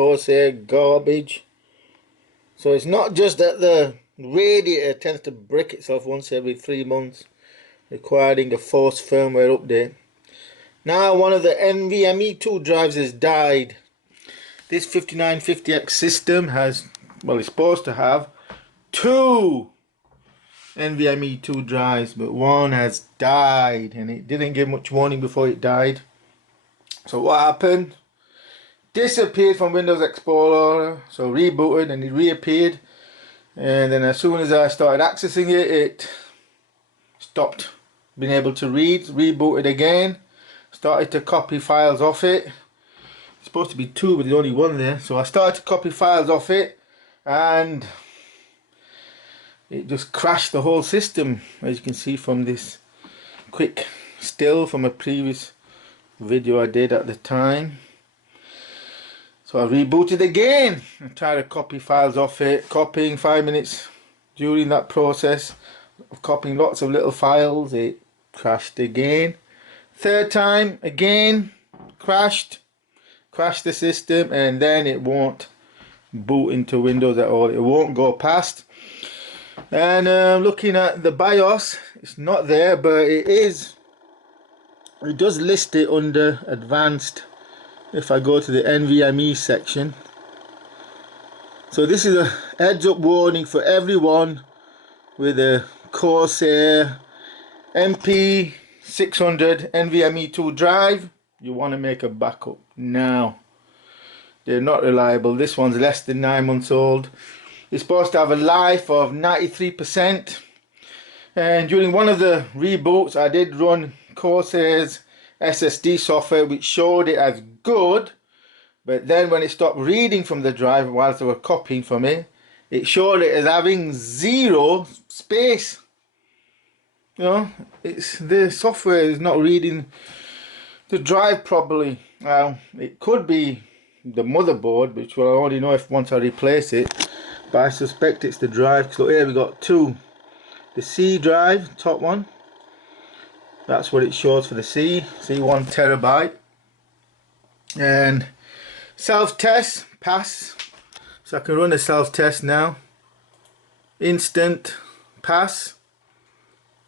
Corsair garbage. So it's not just that the radiator tends to break itself once every 3 months, requiring a forced firmware update. Now one of the NVMe 2 drives has died. This 5950X system has, well, it's supposed to have 2 NVMe 2 drives, but one has died, and it didn't give much warning before it died. So what happened? Disappeared from Windows Explorer, so rebooted and it reappeared, and then as soon as I started accessing it, it stopped being able to read, rebooted again, started to copy files off it. It's supposed to be 2 but there's only 1 there, so I started to copy files off it and it just crashed the whole system, as you can see from this quick still from a previous video I did at the time. So I rebooted again and tried to copy files off it, copying 5 minutes. During that process of copying lots of little files, it crashed again. Third time, again, crashed the system, and then it won't boot into Windows at all. It won't go past. And looking at the BIOS, it's not there, but it does list it under advanced if I go to the NVMe section. So this is a heads up warning for everyone with a Corsair MP600 NVMe 2 drive. You want to make a backup now. They're not reliable. This one's less than 9 months old. It's supposed to have a life of 93%, and during one of the reboots I did run Corsair's SSD software, which showed it as good, but then when it stopped reading from the drive whilst they were copying from it, it showed it as having 0 space. You know, the software is not reading the drive properly. Now it could be the motherboard, which will only know if once I replace it, but I suspect it's the drive. So here we got 2. The C drive, top one, that's what it shows for the C 1 terabyte. And self-test, pass. So I can run a self-test now. Instant pass.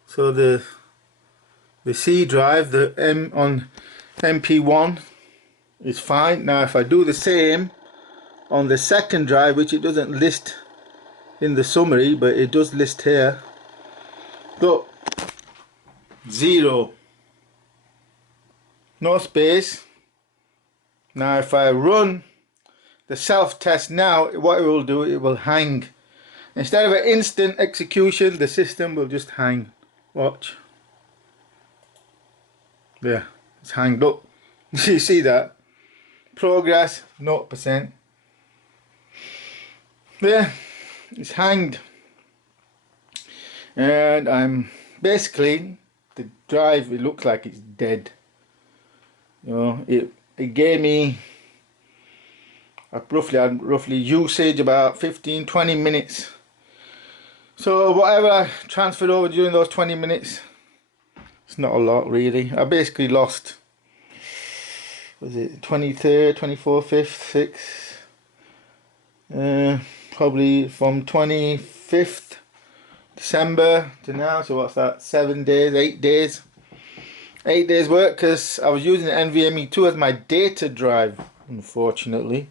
So the C drive, the M on MP1 is fine. Now if I do the same on the second drive, which it doesn't list in the summary, but it does list here, look, 0, no space. Now if I run the self-test now, what it will do, it will hang. Instead of an instant execution, the system will just hang. Watch. There, it's hanged up. You see that? Progress 0%. There, it's hanged. And I'm basically, the drive, it looks like it's dead. You know, it gave me roughly usage about 15-20 minutes. So whatever I transferred over during those 20 minutes, it's not a lot really. I basically lost, was it 23rd, 24th, 5th, 6th, probably from 25th December to now. So what's that, 7 days, 8 days, 8 days work, because I was using the NVMe 2 as my data drive, unfortunately.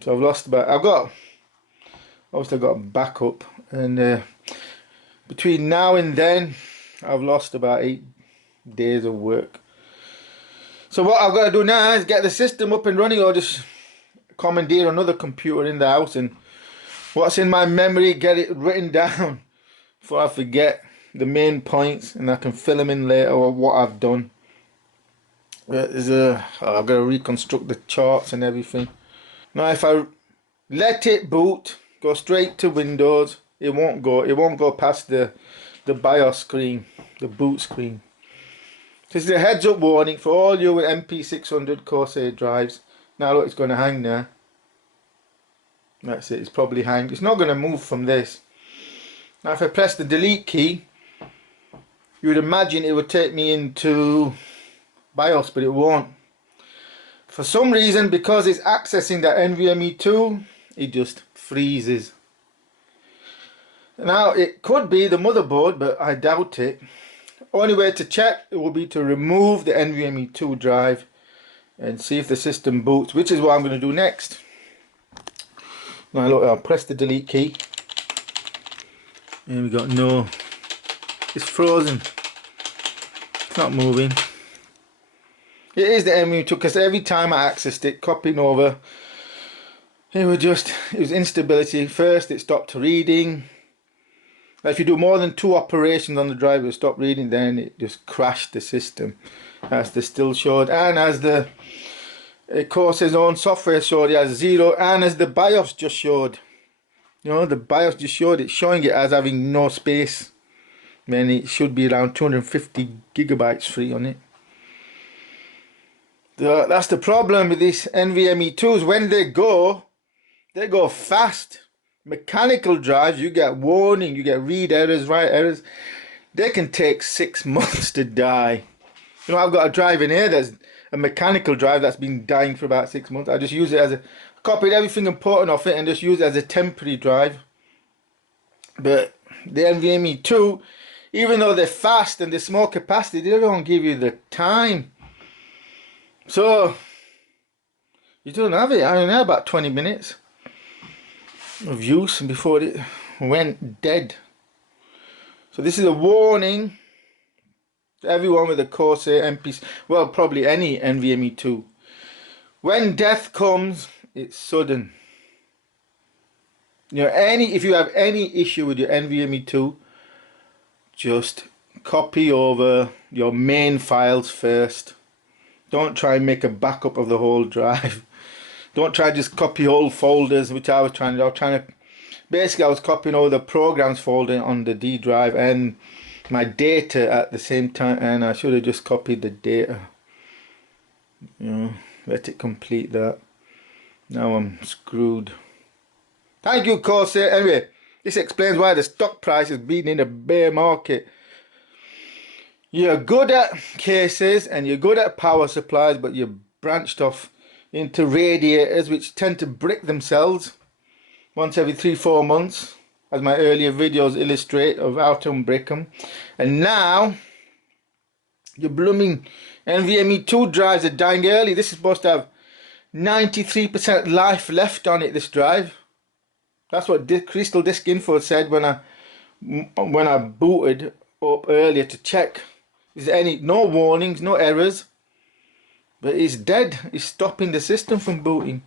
So I've lost about, obviously I've got a backup, and between now and then I've lost about 8 days of work. So what I've got to do now is get the system up and running, or just commandeer another computer in the house, and what's in my memory, get it written down before I forget the main points, and I can fill them in later, or what I've done. I've got to reconstruct the charts and everything. Now if I let it boot, go straight to Windows, it won't go past the BIOS screen, the boot screen. This is a heads up warning for all you with MP600 Corsair drives. Now look, it's going to hang there. That's it, it's probably hanged. It's not going to move from this. Now if I press the delete key, you would imagine it would take me into BIOS, but it won't. For some reason, because it's accessing that NVMe 2, it just freezes. Now it could be the motherboard, but I doubt it. Only way to check it will be to remove the NVMe 2 drive and see if the system boots, which is what I'm going to do next. Now look, I'll press the delete key and we got no, it's frozen, it's not moving. It is the NVMe 2 because every time I accessed it, copying over, it was instability. First it stopped reading. If you do more than 2 operations on the drive, it will stop reading, then it just crashed the system, as the still showed, and as the Corsair's own software showed, it has 0, and as the BIOS just showed. You know, the BIOS just showed it, showing it as having no space, when it should be around 250 gigabytes free on it. That's the problem with these NVMe 2s. When they go fast. Mechanical drives, you get warning, you get read errors, write errors. They can take 6 months to die. You know, I've got a drive in here that's a mechanical drive that's been dying for about 6 months. I just use it as a, copied everything important off it and just use it as a temporary drive. But the NVMe 2, even though they're fast and they're small capacity, they don't give you the time. So you don't have it. I only have about 20 minutes of use before it went dead. So this is a warning to everyone with a Corsair MP600, well, probably any NVMe 2. When death comes, it's sudden. You know, if you have any issue with your NVMe 2, just copy over your main files first. Don't try and make a backup of the whole drive. Don't try to just copy whole folders, which I was trying to basically I was copying all the programs folder on the D drive and my data at the same time, and I should have just copied the data. You know, let it complete that. Now I'm screwed. Thank you, Corsair. Anyway, this explains why the stock price has been in a bear market. You're good at cases and you're good at power supplies, but you're branched off into radiators, which tend to brick themselves once every 3-4 months, as my earlier videos illustrate of how to unbrick them. And now your blooming NVMe 2 drives are dying early. This is supposed to have 93% life left on it, this drive. That's what Crystal Disk Info said when I booted up earlier to check. Is there no warnings, no errors? But it's dead. It's stopping the system from booting.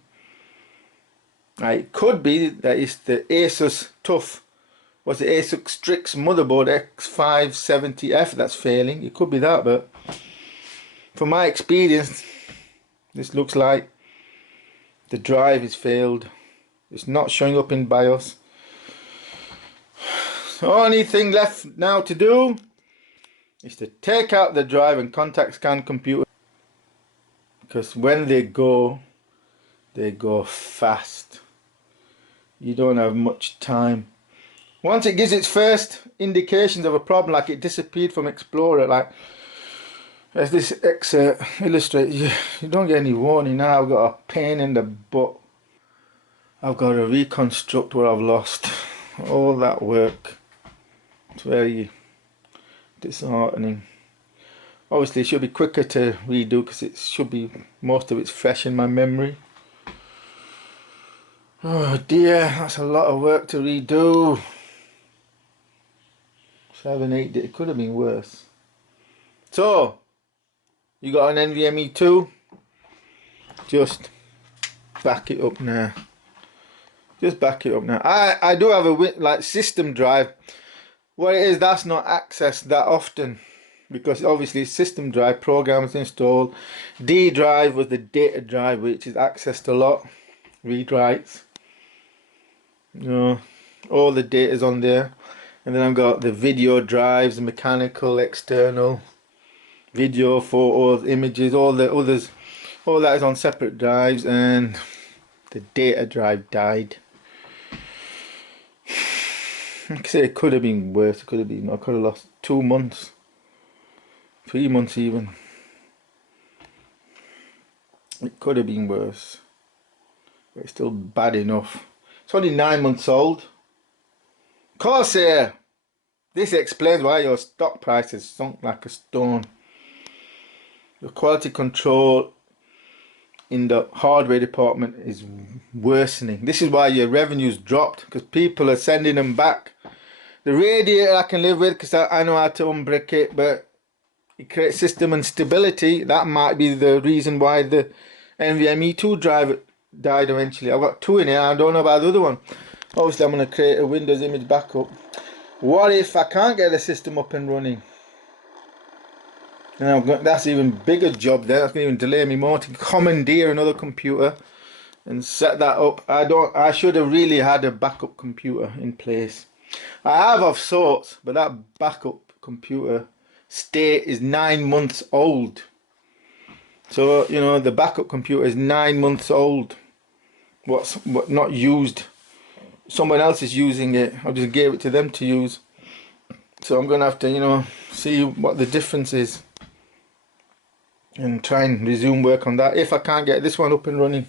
It could be that it's the Asus TUF, what's the Asus Strix motherboard X570F that's failing. It could be that, but from my experience, this looks like the drive is failed. It's not showing up in BIOS. The only thing left now to do is to take out the drive and contact scan computer. Because when they go fast. You don't have much time. Once it gives its first indications of a problem, like it disappeared from Explorer, like as this excerpt illustrates, you don't get any warning. Now I've got a pain in the butt. I've got to reconstruct what I've lost. All that work. It's very disheartening. Obviously it should be quicker to redo because it should be, most of it's fresh in my memory. Oh dear, that's a lot of work to redo. 7, 8, it could have been worse. So, you got an NVMe 2? Just back it up now. Just back it up now. I do have a system drive. What it is, that's not accessed that often, because obviously system drive, programs installed. D drive was the data drive, which is accessed a lot. Read writes. You know, all the data's on there. And then I've got the video drives, mechanical, external, video, photos, images, all the others. All that is on separate drives, and the data drive died. I say it could have been worse. It could have been, I could have lost 2 months, 3 months even. It could have been worse, but it's still bad enough. It's only 9 months old. Corsair! This explains why your stock price has sunk like a stone. The quality control in the hardware department is worsening. This is why your revenues dropped, because people are sending them back. The radiator I can live with because I know how to unbrick it, but it creates system instability. That might be the reason why the NVMe 2 drive died eventually. I've got 2 in here, I don't know about the other one. Obviously I'm going to create a Windows image backup. What if I can't get the system up and running? And that's even bigger job there. That's going to even delay me more to commandeer another computer and set that up. I should have really had a backup computer in place. I have of sorts, but that backup computer state is 9 months old. So, you know, the backup computer is 9 months old. What not used. Someone else is using it. I just gave it to them to use. So I'm going to have to, you know, see what the difference is and try and resume work on that if I can't get this one up and running.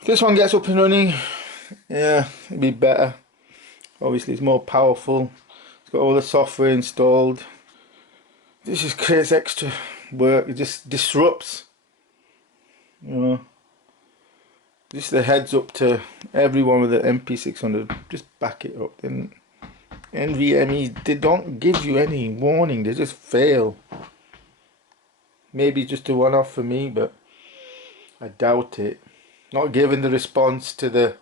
If this one gets up and running, yeah, it'll be better. Obviously it's more powerful. It's got all the software installed. This just creates extra work. It just disrupts, you know. Just the heads up to everyone with the MP600. Just back it up. Then NVMe, they don't give you any warning. They just fail. Maybe just a one-off for me, but I doubt it. Not giving the response to the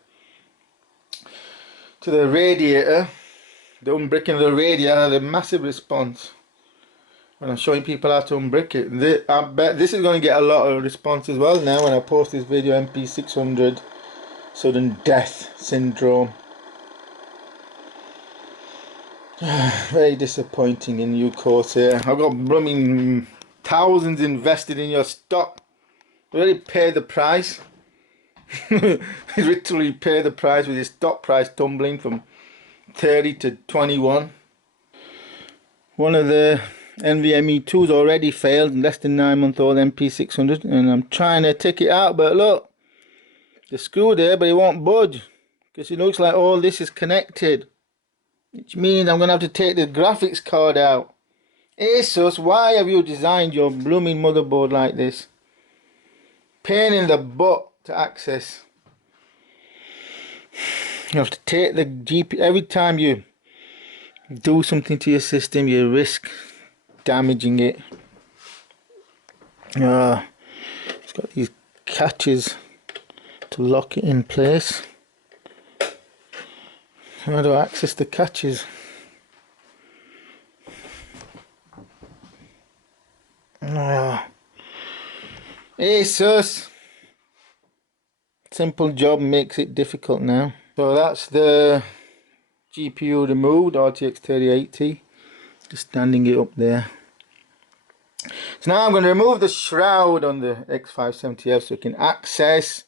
radiator. The unbricking of the radiator had a massive response. When I'm showing people how to unbrick it, I bet this is going to get a lot of response as well now when I post this video. MP600 sudden death syndrome. Very disappointing in you, Corsair. I've got blooming thousands invested in your stock. I already paid the price. Literally paid the price with your stock price tumbling from 30 to 21. One of the NVMe 2's already failed, less than 9 month old MP600, and I'm trying to take it out, but look, the screw there, but it won't budge because it looks like all this is connected, which means I'm gonna have to take the graphics card out. ASUS, why have you designed your blooming motherboard like this? Pain in the butt to access. You have to take the GPU every time you do something to your system. You risk damaging it. It's got these catches to lock it in place. How do I access the catches? ASUS, simple job makes it difficult now. So that's the GPU removed, RTX 3080. Just standing it up there. So now I'm going to remove the shroud on the X570F so I can access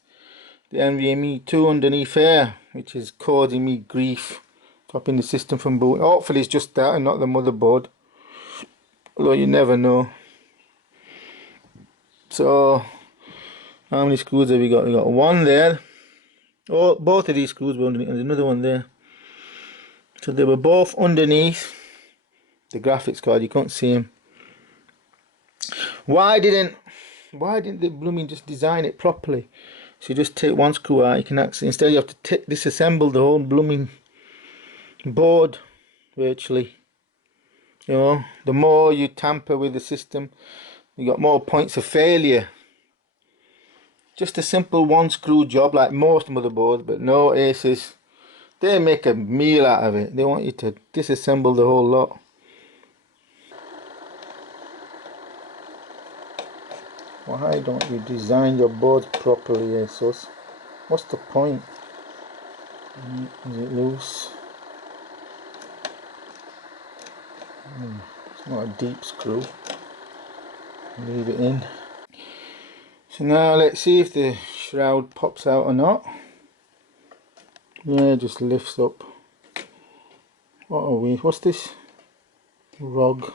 the NVMe 2 underneath here, which is causing me grief, stopping the system from boot. Hopefully it's just that and not the motherboard, although you never know. So how many screws have we got? We got one there. Oh, both of these screws were underneath. There's another one there. So they were both underneath the graphics card. You can't see them. Why didn't they blooming just design it properly? So you just take one screw out, you can access. Instead you have to disassemble the whole blooming board virtually. You know, the more you tamper with the system, you got more points of failure. Just a simple one screw job like most motherboards, but no, Asus, they make a meal out of it. They want you to disassemble the whole lot. Why don't you design your boards properly, ASUS? What's the point? Is it loose? It's not a deep screw. Leave it in. So now let's see if the shroud pops out or not. Yeah, it just lifts up. What are we? What's this? ROG.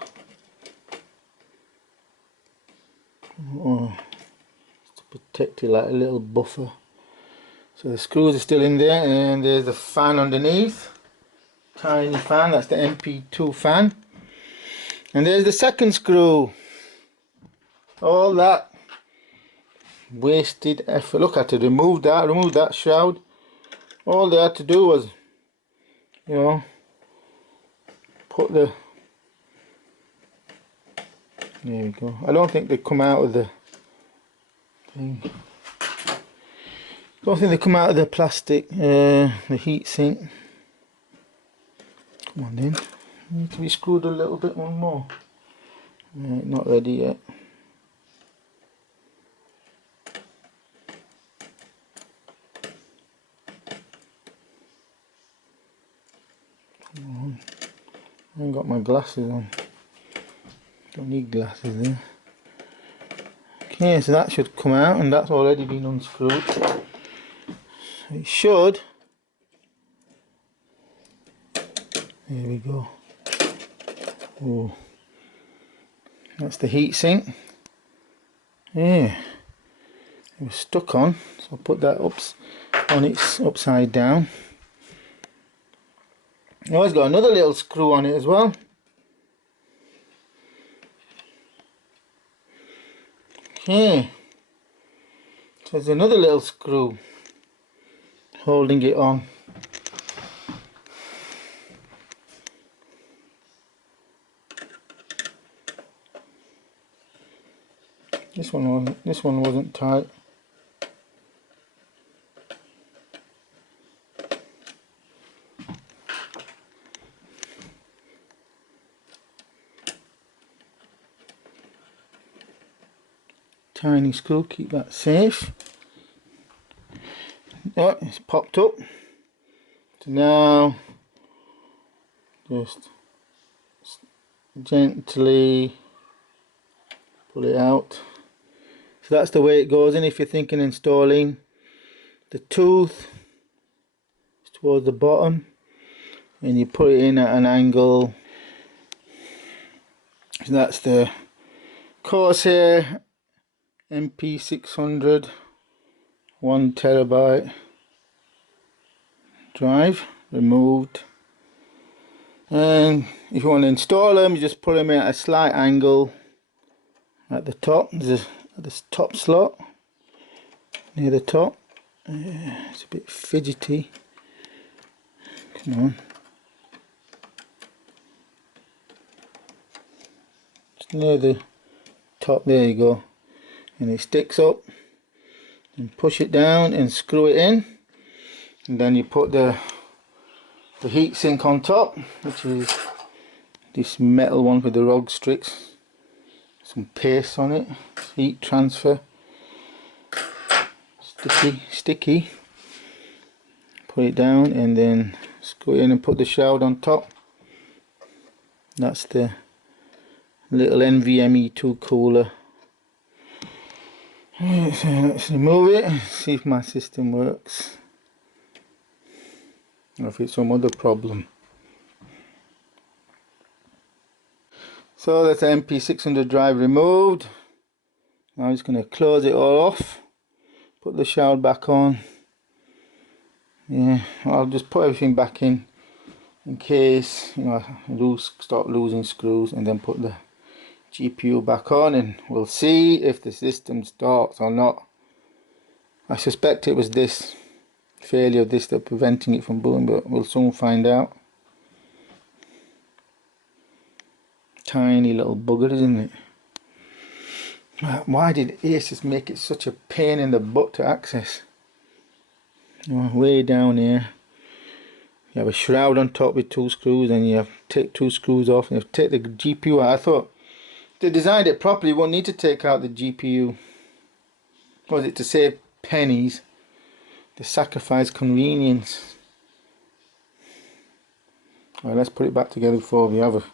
Oh, protected like a little buffer. So the screws are still in there, and there's the fan underneath, tiny fan, that's the MP2 fan. And there's the second screw. All that wasted effort. Look, I had to remove that shroud. All they had to do was, you know, put the, there we go. I don't think they come out of the thing. I don't think they come out of the plastic, the heat sink. Come on then. Need to be screwed a little bit, one more. Right, not ready yet. Come on. I ain't got my glasses on. Don't need glasses there. Okay, so that should come out, and that's already been unscrewed. So it should. There we go. Oh, that's the heat sink. Yeah, it was stuck on, so I'll put that on its upside down. Oh, it's got another little screw on it as well. Okay, so there's another little screw holding it on. This one wasn't tight. Tiny screw, keep that safe. Oh, it's popped up. So now just gently pull it out. So that's the way it goes in if you're thinking installing. The tooth is towards the bottom, and you put it in at an angle. So that's the Corsair MP600 1TB drive removed. And if you want to install them, you just put them in at a slight angle at the top. There's at the top slot near the top. It's a bit fidgety. Come on. Just near the top, there you go. And it sticks up, and push it down and screw it in, and then you put the heat sink on top, which is this metal one with the rod strips, some paste on it, heat transfer, sticky. Put it down and then screw it in and put the shroud on top. That's the little NVMe 2 cooler. Right, so let's remove it and see if my system works, or if it's some other problem. So that's the MP600 drive removed. Now I'm just going to close it all off, put the shroud back on. Yeah, I'll just put everything back in case, you know, I start losing screws, and then put the GPU back on, and we'll see if the system starts or not. I suspect it was this failure of this that preventing it from booting, but we'll soon find out. Tiny little bugger, isn't it? Why did Asus make it such a pain in the butt to access? Way down here you have a shroud on top with 2 screws, and you have to take 2 screws off, and you have to take the GPU out. I thought they designed it properly, you won't need to take out the GPU. Was it to save pennies? To sacrifice convenience. Alright, let's put it back together before we have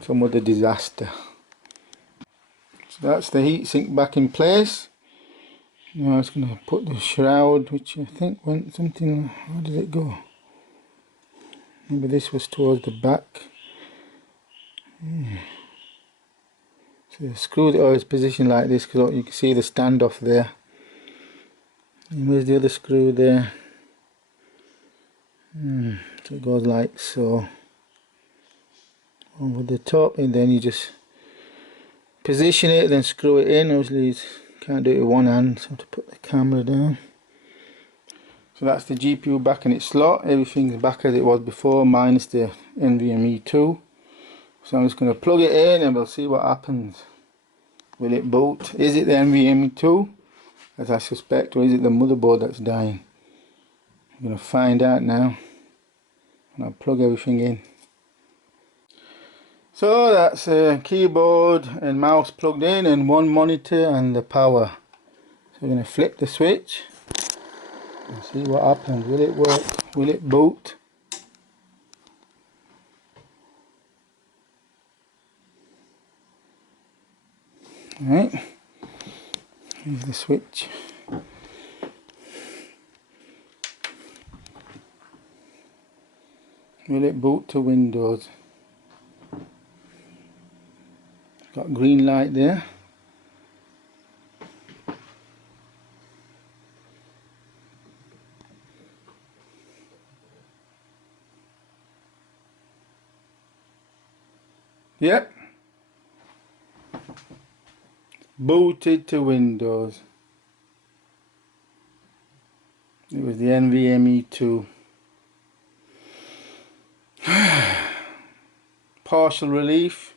some other disaster. So that's the heatsink back in place. Now I'm just going to put the shroud, which I think went something, how did it go? Maybe this was towards the back. Yeah. So the screw is positioned like this, because you can see the standoff there. And where's the other screw there? So it goes like so over the top, and then you just position it, then screw it in. Obviously you can't do it with one hand, so I have to put the camera down. So that's the GPU back in its slot. Everything's back as it was before, minus the NVMe 2. So I'm just going to plug it in and we'll see what happens. Will it boot? Is it the NVMe 2, as I suspect, or is it the motherboard that's dying? I'm going to find out now. And I'll plug everything in. So that's a keyboard and mouse plugged in, and one monitor and the power. So we're going to flip the switch and see what happens. Will it work? Will it boot? Alright, here's the switch. Will it boot to Windows? Got green light there. Yep. Booted to Windows. It was the NVMe 2. Partial relief.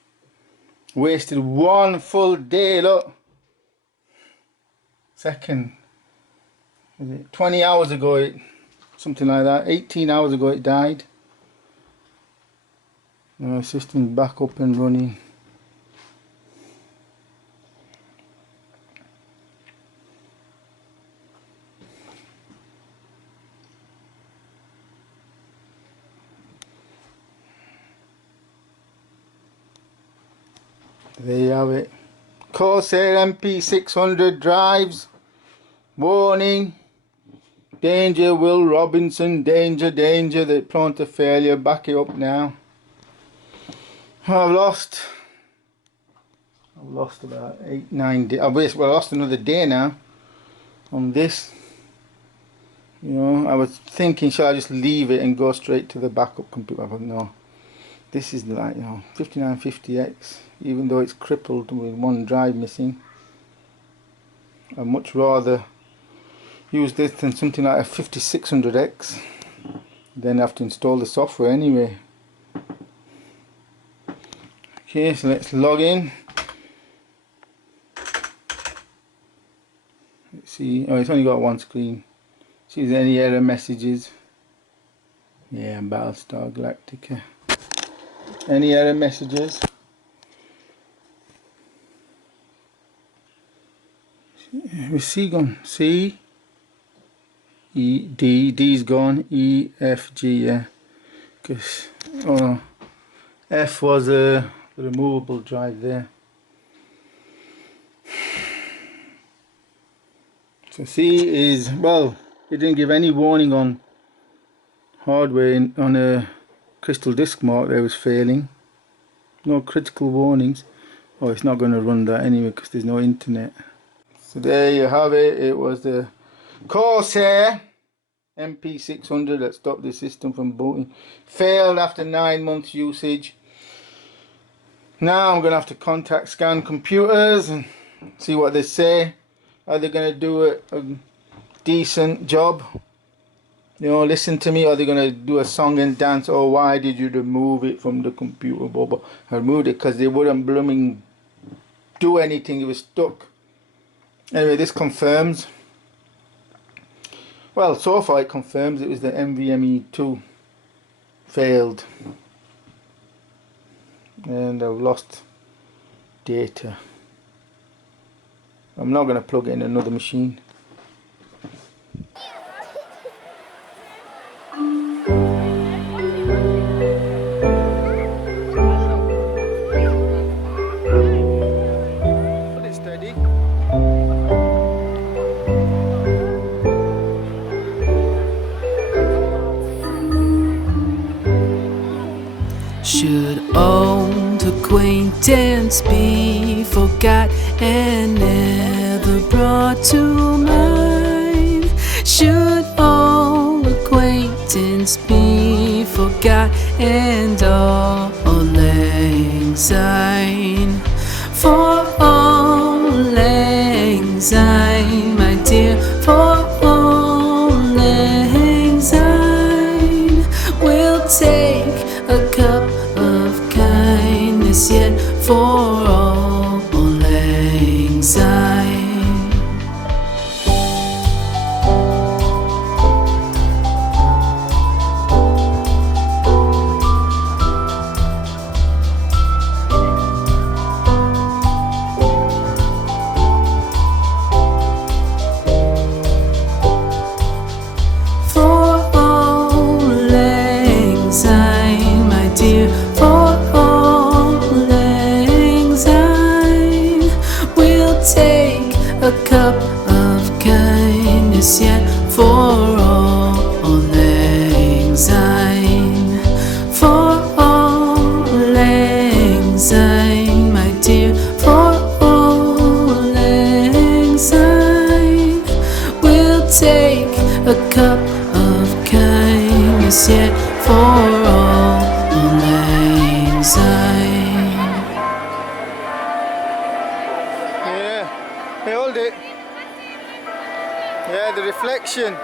Wasted one full day, look. Second. Was it 20 hours ago, something like that. 18 hours ago it died. Now the system's back up and running. There you have it. Corsair MP600 drives. Warning. Danger, Will Robinson. Danger, danger. They're prone to failure. Back it up now. I've lost about 8-9 days. I've lost another day now on this. You know, I was thinking, shall I just leave it and go straight to the backup computer? But no. This is like, 5950X. Even though it's crippled with one drive missing, I'd much rather use this than something like a 5600X. Then have to install the software anyway. Okay, so let's log in. Let's see. Oh, it's only got one screen. See if there's any error messages. Yeah, Battlestar Galactica. Any error messages? Where's C gone? C, E, D, D's gone, E, F, G, yeah. Because, oh, F was a removable drive there. So C is, well, it didn't give any warning on hardware on a crystal disk mark that was failing. No critical warnings. Oh, it's not going to run that anyway because there's no internet. So there you have it. It was the Corsair MP600 that stopped the system from booting. Failed after 9 months usage. Now I'm going to have to contact Scan Computers and see what they say. Are they going to do a decent job? You know, listen to me. Or are they going to do a song and dance? Oh, why did you remove it from the computer? I removed it because they wouldn't blooming do anything. It was stuck. Anyway, this confirms. Well, so far it confirms it was the NVMe 2 failed. And I've lost data. I'm not going to plug it in another machine. Put it steady. Should old acquaintance be forgot and never brought to mind? acquaintance be forgot, and all lang syne. For all lang syne, my dear, for all lang syne. We'll take a cup of kindness yet for all lang syne. Take a cup of kindness yet for all lang syne. For all lang syne, my dear, for all lang syne. We'll take a cup of kindness yet for all lang syne. Hold it. Yeah, the reflection.